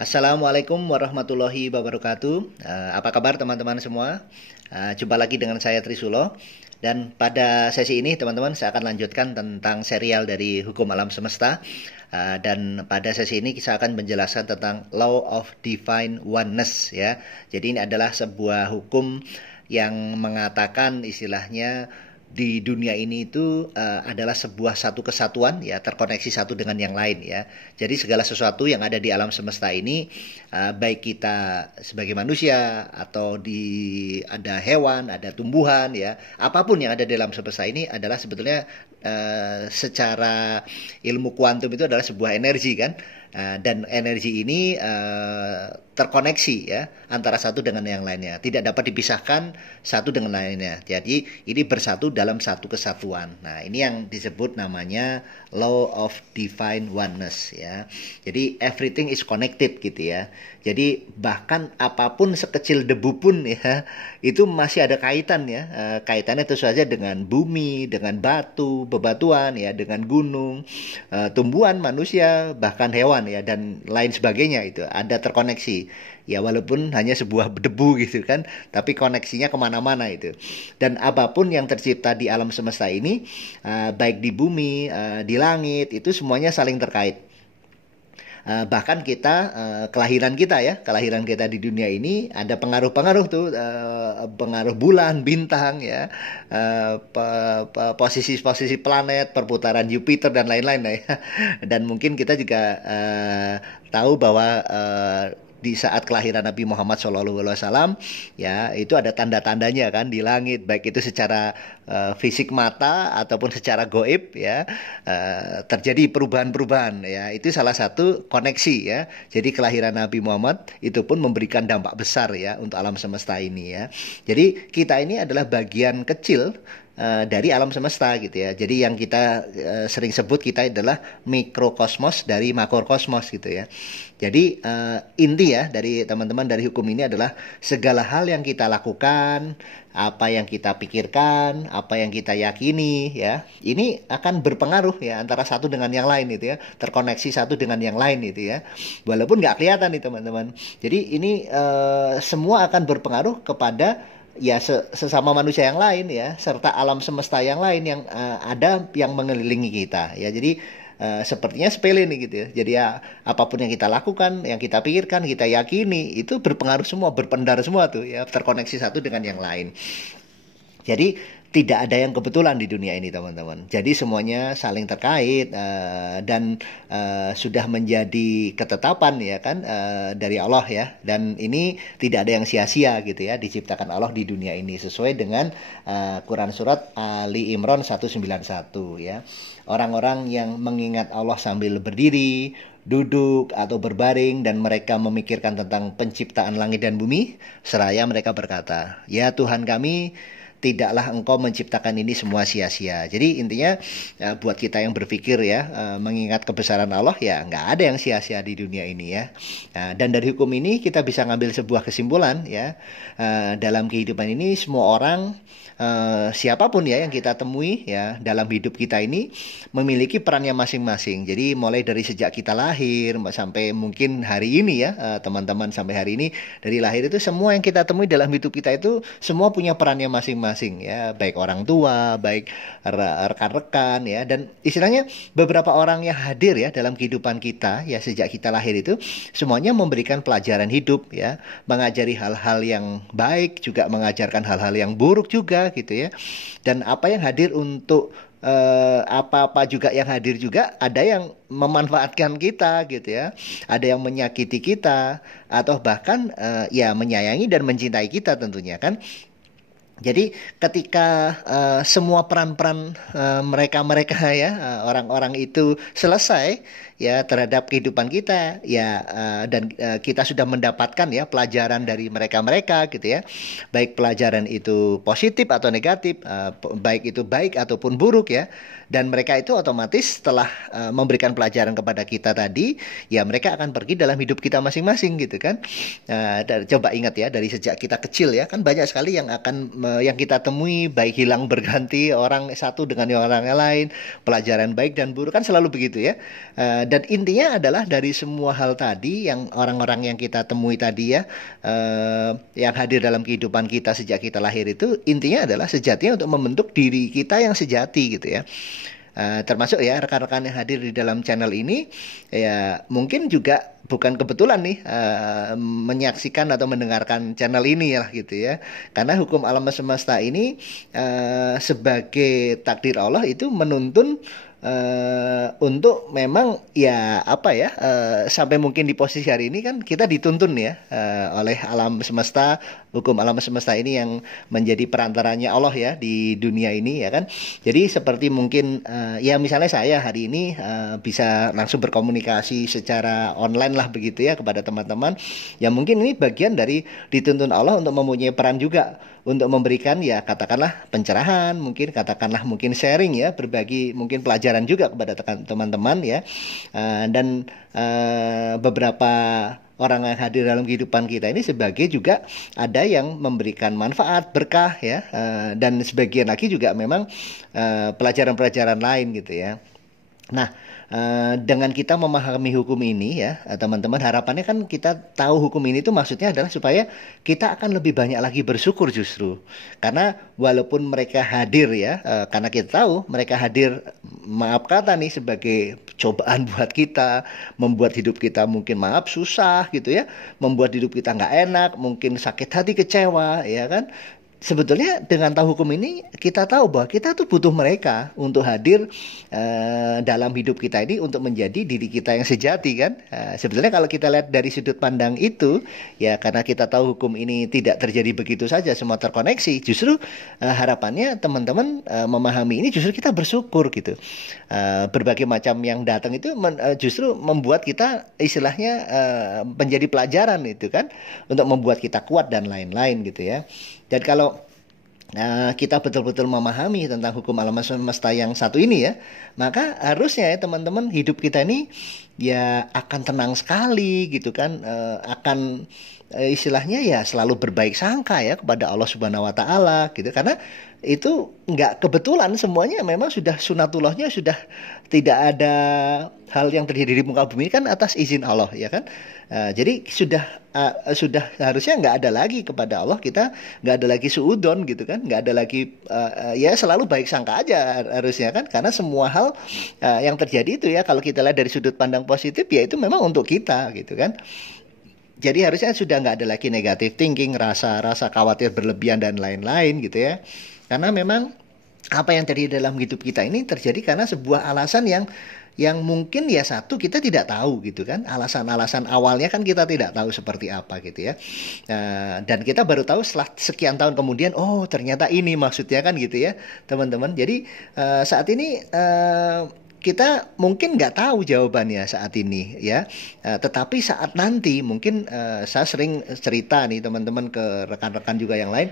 Assalamualaikum warahmatullahi wabarakatuh. Apa kabar teman-teman semua? Jumpa lagi dengan saya Trisulo. Dan pada sesi ini teman-teman saya akan lanjutkan tentang serial dari Hukum Alam Semesta. Dan pada sesi ini saya akan menjelaskan tentang Law of Divine Oneness ya. Jadi ini adalah sebuah hukum yang mengatakan istilahnya di dunia ini itu adalah sebuah satu kesatuan ya, terkoneksi satu dengan yang lain ya. Jadi segala sesuatu yang ada di alam semesta ini, baik kita sebagai manusia atau ada hewan, ada tumbuhan ya, apapun yang ada di alam semesta ini adalah sebetulnya secara ilmu kuantum itu adalah sebuah energi kan. Dan energi ini terkoneksi ya antara satu dengan yang lainnya, tidak dapat dipisahkan satu dengan lainnya. Jadi ini bersatu dalam satu kesatuan. Nah, ini yang disebut namanya Law of Divine Oneness ya. Jadi everything is connected gitu ya. Jadi bahkan apapun sekecil debu pun ya itu masih ada kaitan ya. Kaitannya tentu saja dengan bumi, dengan batu, bebatuan ya, dengan gunung, tumbuhan, manusia, bahkan hewan ya, dan lain sebagainya. Itu ada terkoneksi ya, walaupun hanya sebuah debu gitu kan, tapi koneksinya kemana-mana itu. Dan apapun yang tercipta di alam semesta ini, baik di bumi, di langit, itu semuanya saling terkait. Bahkan kita, kelahiran kita di dunia ini ada pengaruh-pengaruh tuh, pengaruh bulan, bintang ya, posisi-posisi planet, perputaran Jupiter dan lain-lain ya. Dan mungkin kita juga tahu bahwa di saat kelahiran Nabi Muhammad SAW ya, itu ada tanda-tandanya kan di langit, baik itu secara fisik mata ataupun secara goib ya, terjadi perubahan-perubahan ya. Itu salah satu koneksi ya. Jadi kelahiran Nabi Muhammad itu pun memberikan dampak besar ya untuk alam semesta ini ya. Jadi kita ini adalah bagian kecil dari alam semesta gitu ya. Jadi yang kita sering sebut kita adalah mikrokosmos dari makrokosmos gitu ya. Jadi inti ya dari teman-teman dari hukum ini adalah segala hal yang kita lakukan, apa yang kita pikirkan, apa yang kita yakini ya, ini akan berpengaruh ya antara satu dengan yang lain itu ya, terkoneksi satu dengan yang lain itu ya. Walaupun nggak kelihatan nih teman-teman. Jadi ini semua akan berpengaruh kepada ya sesama manusia yang lain ya, serta alam semesta yang lain yang ada yang mengelilingi kita ya. Jadi sepertinya sepele nih gitu ya. Jadi ya apapun yang kita lakukan, yang kita pikirkan, kita yakini itu berpengaruh semua, berpendar semua tuh ya, terkoneksi satu dengan yang lain. Jadi tidak ada yang kebetulan di dunia ini teman-teman. Jadi semuanya saling terkait dan sudah menjadi ketetapan ya kan, dari Allah ya. Dan ini tidak ada yang sia-sia gitu ya, diciptakan Allah di dunia ini sesuai dengan Quran surat Ali Imran 191 ya. Orang-orang yang mengingat Allah sambil berdiri, duduk atau berbaring, dan mereka memikirkan tentang penciptaan langit dan bumi, seraya mereka berkata, "Ya Tuhan kami, tidaklah Engkau menciptakan ini semua sia-sia." Jadi intinya buat kita yang berpikir ya, mengingat kebesaran Allah ya, nggak ada yang sia-sia di dunia ini ya. Dan dari hukum ini kita bisa ngambil sebuah kesimpulan ya, dalam kehidupan ini semua orang, siapapun ya yang kita temui ya dalam hidup kita ini memiliki perannya masing-masing. Jadi mulai dari sejak kita lahir sampai mungkin hari ini ya, teman-teman, sampai hari ini dari lahir itu semua yang kita temui dalam hidup kita itu semua punya perannya masing-masing ya, baik orang tua, baik rekan-rekan ya. Dan istilahnya beberapa orang yang hadir ya dalam kehidupan kita ya sejak kita lahir itu semuanya memberikan pelajaran hidup ya, mengajari hal-hal yang baik, juga mengajarkan hal-hal yang buruk juga gitu ya. Dan apa yang hadir untuk apa-apa juga yang hadir juga, ada yang memanfaatkan kita gitu ya, ada yang menyakiti kita, atau bahkan ya menyayangi dan mencintai kita tentunya kan. Jadi ketika semua peran-peran mereka-mereka ya, orang-orang itu selesai ya terhadap kehidupan kita ya, dan kita sudah mendapatkan ya pelajaran dari mereka-mereka gitu ya, baik pelajaran itu positif atau negatif, baik itu baik ataupun buruk ya. Dan mereka itu otomatis setelah memberikan pelajaran kepada kita tadi, ya mereka akan pergi dalam hidup kita masing-masing gitu kan. Coba ingat ya, dari sejak kita kecil ya, kan banyak sekali yang akan yang kita temui baik hilang berganti orang satu dengan orang yang lain, pelajaran baik dan buruk kan selalu begitu ya. Dan intinya adalah dari semua hal tadi yang orang-orang yang kita temui tadi ya, yang hadir dalam kehidupan kita sejak kita lahir itu intinya adalah sejatinya untuk membentuk diri kita yang sejati gitu ya. Termasuk ya rekan-rekan yang hadir di dalam channel ini ya mungkin juga bukan kebetulan nih menyaksikan atau mendengarkan channel ini ya gitu ya, karena hukum alam semesta ini sebagai takdir Allah itu menuntun untuk memang ya apa ya sampai mungkin di posisi hari ini kan kita dituntun ya oleh alam semesta, hukum alam semesta ini yang menjadi perantaranya Allah ya di dunia ini ya kan. Jadi seperti mungkin ya misalnya saya hari ini bisa langsung berkomunikasi secara online lah begitu ya kepada teman-teman, ya mungkin ini bagian dari dituntun Allah untuk mempunyai peran juga untuk memberikan ya katakanlah pencerahan, mungkin katakanlah mungkin sharing ya, berbagi mungkin pelajaran juga kepada teman-teman ya. Dan beberapa orang yang hadir dalam kehidupan kita ini sebagai juga ada yang memberikan manfaat, berkah ya, dan sebagian lagi juga memang pelajaran-pelajaran lain gitu ya. Nah, dengan kita memahami hukum ini ya, teman-teman, harapannya kan kita tahu hukum ini tuh maksudnya adalah supaya kita akan lebih banyak lagi bersyukur justru. Karena walaupun mereka hadir ya, karena kita tahu mereka hadir, maaf kata nih, sebagai cobaan buat kita, membuat hidup kita mungkin maaf susah gitu ya, membuat hidup kita nggak enak, mungkin sakit hati, kecewa ya kan. Sebetulnya dengan tahu hukum ini kita tahu bahwa kita tuh butuh mereka untuk hadir dalam hidup kita ini untuk menjadi diri kita yang sejati kan. Sebetulnya kalau kita lihat dari sudut pandang itu ya, karena kita tahu hukum ini tidak terjadi begitu saja semua terkoneksi, justru harapannya teman-teman memahami ini justru kita bersyukur gitu. Berbagai macam yang datang itu justru membuat kita istilahnya menjadi pelajaran itu kan, untuk membuat kita kuat dan lain-lain gitu ya. Dan kalau kita betul-betul memahami tentang hukum alam semesta yang satu ini ya, maka harusnya ya teman-teman, hidup kita ini ya akan tenang sekali gitu kan, akan istilahnya ya selalu berbaik sangka ya kepada Allah Subhanahu wa taala gitu, karena itu nggak kebetulan, semuanya memang sudah sunatullahnya, sudah tidak ada hal yang terjadi di muka bumi kan atas izin Allah ya kan. Jadi sudah harusnya nggak ada lagi kepada Allah, kita nggak ada lagi suudon gitu kan, nggak ada lagi ya selalu baik sangka aja harusnya kan, karena semua hal yang terjadi itu ya kalau kita lihat dari sudut pandang positif ya itu memang untuk kita gitu kan. Jadi harusnya sudah nggak ada lagi negative thinking, rasa khawatir berlebihan dan lain-lain gitu ya. Karena memang apa yang terjadi dalam hidup kita ini terjadi karena sebuah alasan yang mungkin ya satu kita tidak tahu gitu kan, alasan-alasan awalnya kan kita tidak tahu seperti apa gitu ya. Dan kita baru tahu setelah sekian tahun kemudian, oh ternyata ini maksudnya kan gitu ya teman-teman. Jadi saat ini kita mungkin nggak tahu jawabannya saat ini ya, tetapi saat nanti mungkin saya sering cerita nih teman-teman ke rekan-rekan juga yang lain,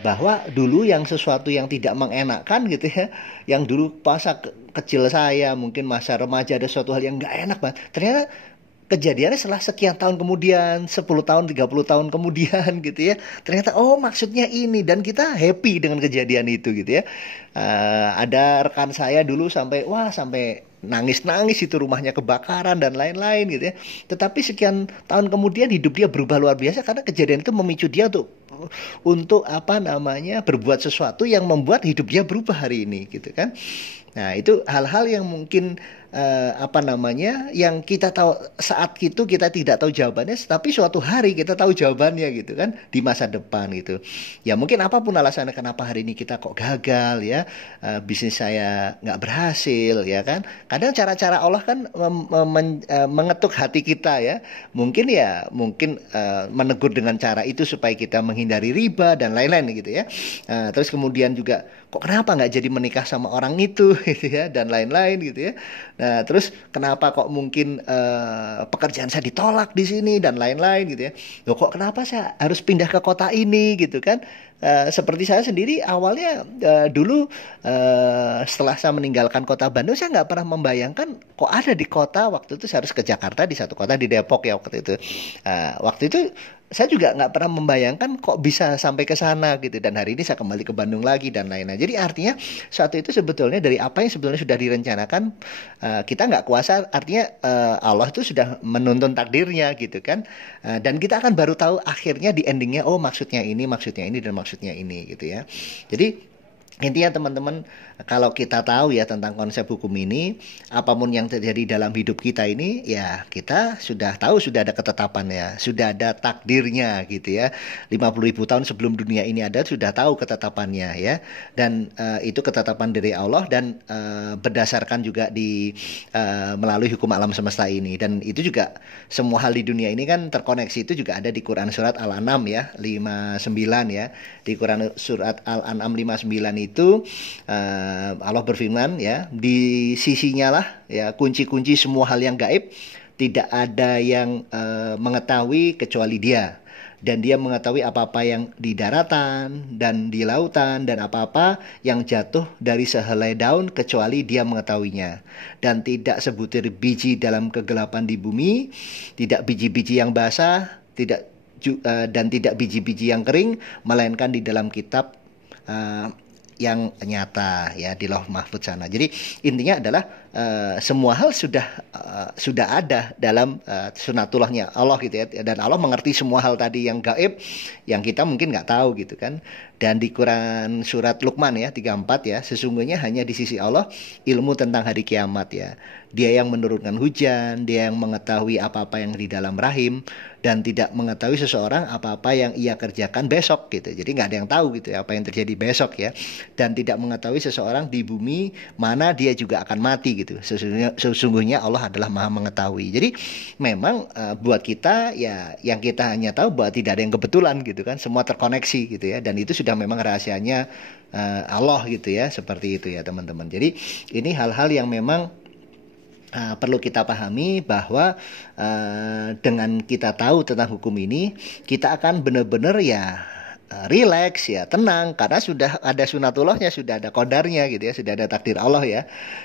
bahwa dulu yang sesuatu yang tidak mengenakan gitu ya, yang dulu masa kecil saya mungkin masa remaja ada suatu hal yang nggak enak banget, ternyata kejadiannya setelah sekian tahun kemudian, 10 tahun, 30 tahun kemudian gitu ya. Ternyata oh maksudnya ini, dan kita happy dengan kejadian itu gitu ya. Ada rekan saya dulu sampai nangis-nangis, itu rumahnya kebakaran dan lain-lain gitu ya. Tetapi sekian tahun kemudian hidup dia berubah luar biasa karena kejadian itu memicu dia untuk berbuat sesuatu yang membuat hidup dia berubah hari ini gitu kan. Nah, itu hal-hal yang mungkin yang kita tahu saat itu kita tidak tahu jawabannya, tapi suatu hari kita tahu jawabannya gitu kan di masa depan gitu. Ya mungkin apapun alasannya kenapa hari ini kita kok gagal ya, bisnis saya nggak berhasil ya kan. Kadang cara-cara Allah kan mengetuk hati kita ya. Mungkin menegur dengan cara itu supaya kita menghindari riba dan lain-lain gitu ya. Terus kemudian juga kok kenapa nggak jadi menikah sama orang itu gitu ya, dan lain-lain gitu ya. Nah, terus kenapa kok mungkin pekerjaan saya ditolak di sini dan lain-lain gitu ya. Loh kok kenapa saya harus pindah ke kota ini gitu kan. seperti saya sendiri awalnya dulu setelah saya meninggalkan kota Bandung, saya nggak pernah membayangkan kok ada di kota, waktu itu saya harus ke Jakarta, di satu kota di Depok ya waktu itu. Waktu itu saya juga nggak pernah membayangkan kok bisa sampai ke sana gitu, dan hari ini saya kembali ke Bandung lagi dan lain-lain. Jadi artinya suatu itu sebetulnya dari apa yang sebetulnya sudah direncanakan, kita nggak kuasa, artinya Allah itu sudah menuntun takdirnya gitu kan. Dan kita akan baru tahu akhirnya di endingnya, oh maksudnya ini dan maksudnya ini gitu ya. Jadi intinya teman-teman, kalau kita tahu ya tentang konsep hukum ini, apapun yang terjadi dalam hidup kita ini, ya kita sudah tahu, sudah ada ketetapannya, sudah ada takdirnya gitu ya. 50.000 tahun sebelum dunia ini ada, sudah tahu ketetapannya ya. Dan itu ketetapan dari Allah, dan berdasarkan juga melalui hukum alam semesta ini. Dan itu juga semua hal di dunia ini kan terkoneksi, itu juga ada di Quran surat Al-An'am ya, 59 ya. Di Quran surat Al-An'am 59 itu Allah berfirman ya, di sisinya lah ya kunci-kunci semua hal yang gaib, tidak ada yang mengetahui kecuali Dia, dan Dia mengetahui apa-apa yang di daratan dan di lautan, dan apa-apa yang jatuh dari sehelai daun kecuali Dia mengetahuinya. Dan tidak sebutir biji dalam kegelapan di bumi, tidak biji-biji yang basah, dan tidak biji-biji yang kering, melainkan di dalam kitab yang nyata ya, di Lauh Mahfudz sana. Jadi intinya adalah semua hal sudah ada dalam sunatullahnya Allah gitu ya, dan Allah mengerti semua hal tadi yang gaib yang kita mungkin nggak tahu gitu kan. Dan di Quran surat Luqman ya 34 ya, sesungguhnya hanya di sisi Allah ilmu tentang hari kiamat ya. Dia yang menurunkan hujan, Dia yang mengetahui apa-apa yang di dalam rahim, dan tidak mengetahui seseorang apa-apa yang ia kerjakan besok gitu. Jadi nggak ada yang tahu gitu ya apa yang terjadi besok ya. Dan tidak mengetahui seseorang di bumi mana dia juga akan mati gitu. Sesungguhnya Allah adalah Maha mengetahui. Jadi memang buat kita ya, yang kita hanya tahu bahwa tidak ada yang kebetulan gitu kan. Semua terkoneksi gitu ya. Dan itu sudah memang rahasianya Allah gitu ya. Seperti itu ya teman-teman. Jadi ini hal-hal yang memang perlu kita pahami, bahwa dengan kita tahu tentang hukum ini, kita akan benar-benar ya relax ya, tenang, karena sudah ada sunatullahnya, sudah ada qadarnya gitu ya, sudah ada takdir Allah ya.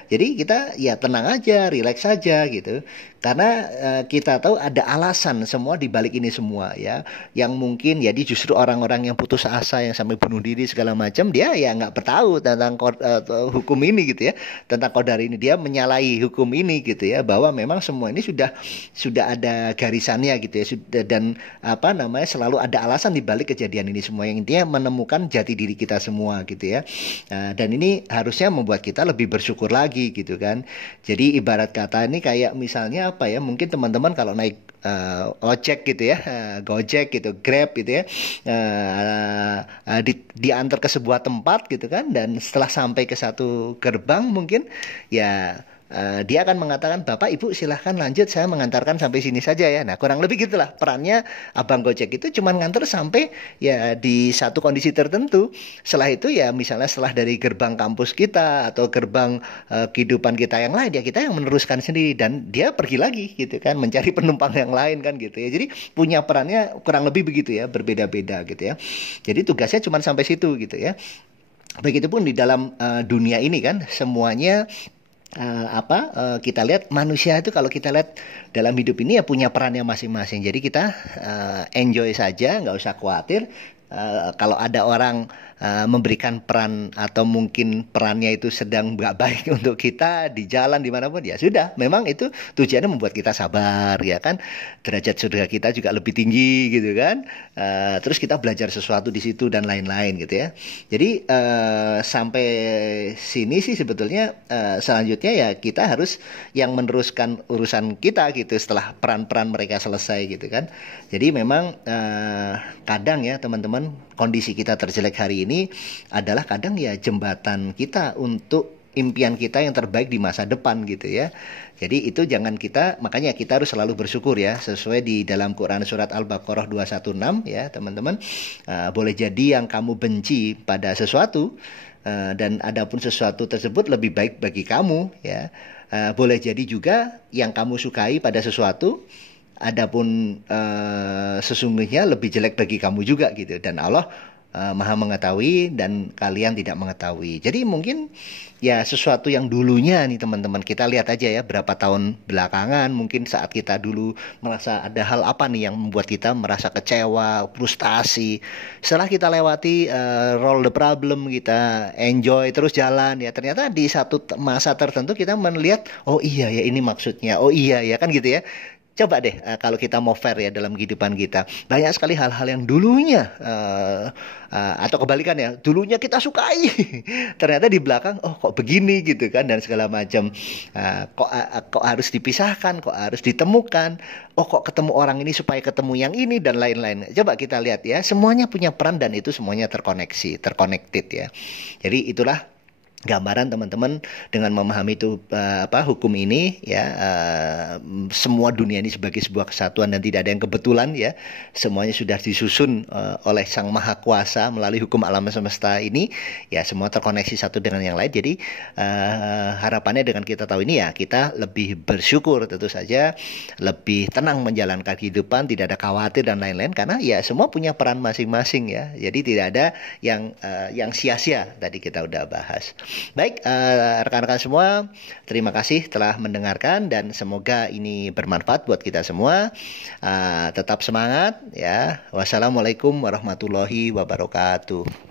Jadi kita ya tenang aja, relax saja gitu. Karena kita tahu ada alasan semua di balik ini semua ya. Yang mungkin jadi justru orang-orang yang putus asa, yang sampai bunuh diri segala macam, dia ya nggak bertahu tentang hukum ini gitu ya, tentang qadar ini. Dia menyalahi hukum ini gitu ya, bahwa memang semua ini sudah ada garisannya gitu ya, dan apa namanya, selalu ada alasan di balik kejadian ini semua, yang intinya menemukan jati diri kita semua gitu ya. Dan ini harusnya membuat kita lebih bersyukur lagi gitu kan. Jadi ibarat kata ini kayak misalnya apa ya, mungkin teman-teman kalau naik ojek gitu ya, Gojek gitu, Grab gitu ya, diantar ke sebuah tempat gitu kan, dan setelah sampai ke satu gerbang mungkin ya dia akan mengatakan, Bapak Ibu silahkan lanjut, saya mengantarkan sampai sini saja ya. Nah kurang lebih gitulah perannya Abang Gojek itu, cuma nganter sampai ya di satu kondisi tertentu. Setelah itu ya misalnya setelah dari gerbang kampus kita atau gerbang kehidupan kita yang lain, ya kita yang meneruskan sendiri, dan dia pergi lagi gitu kan, mencari penumpang yang lain kan gitu ya. Jadi punya perannya kurang lebih begitu ya, berbeda-beda gitu ya. Jadi tugasnya cuma sampai situ gitu ya. Begitupun di dalam dunia ini kan, semuanya kita lihat manusia itu, kalau kita lihat dalam hidup ini ya punya perannya masing-masing. Jadi kita enjoy saja, nggak usah khawatir. Kalau ada orang memberikan peran atau mungkin perannya itu sedang nggak baik untuk kita di jalan dimanapun, ya sudah, memang itu tujuannya membuat kita sabar ya kan, derajat surga kita juga lebih tinggi gitu kan. Terus kita belajar sesuatu di situ dan lain-lain gitu ya. Jadi sampai sini sih sebetulnya selanjutnya ya kita harus yang meneruskan urusan kita gitu setelah peran-peran mereka selesai gitu kan. Jadi memang kadang ya teman-teman, kondisi kita terjelek hari ini adalah kadang ya jembatan kita untuk impian kita yang terbaik di masa depan gitu ya. Jadi itu jangan kita, makanya kita harus selalu bersyukur ya, sesuai di dalam Quran surat Al-Baqarah 216 ya teman-teman. Boleh jadi yang kamu benci pada sesuatu, dan adapun sesuatu tersebut lebih baik bagi kamu ya. Boleh jadi juga yang kamu sukai pada sesuatu, adapun sesungguhnya lebih jelek bagi kamu juga gitu. Dan Allah Maha mengetahui dan kalian tidak mengetahui. Jadi mungkin ya sesuatu yang dulunya nih teman-teman, kita lihat aja ya berapa tahun belakangan, mungkin saat kita dulu merasa ada hal apa nih yang membuat kita merasa kecewa, frustasi. Setelah kita lewati roll the problem, kita enjoy terus jalan ya, ternyata di satu masa tertentu kita melihat, oh iya ya ini maksudnya, oh iya ya kan gitu ya. Coba deh kalau kita mau fair ya dalam kehidupan kita, banyak sekali hal-hal yang dulunya atau kebalikan ya, dulunya kita sukai, ternyata di belakang oh kok begini gitu kan dan segala macam. Kok harus dipisahkan, kok harus ditemukan, oh kok ketemu orang ini supaya ketemu yang ini dan lain-lain. Coba kita lihat ya, semuanya punya peran dan itu semuanya terkoneksi, terconnected ya. Jadi itulah gambaran teman-teman dengan memahami itu hukum ini ya, semua dunia ini sebagai sebuah kesatuan dan tidak ada yang kebetulan ya, semuanya sudah disusun oleh Sang Maha Kuasa melalui hukum alam semesta ini ya, semua terkoneksi satu dengan yang lain. Jadi harapannya dengan kita tahu ini ya, kita lebih bersyukur, tentu saja lebih tenang menjalankan kehidupan, tidak ada khawatir dan lain-lain, karena ya semua punya peran masing-masing ya. Jadi tidak ada yang sia-sia, tadi kita udah bahas. Baik, rekan-rekan semua, terima kasih telah mendengarkan dan semoga ini bermanfaat buat kita semua. Tetap semangat ya. Wassalamualaikum warahmatullahi wabarakatuh.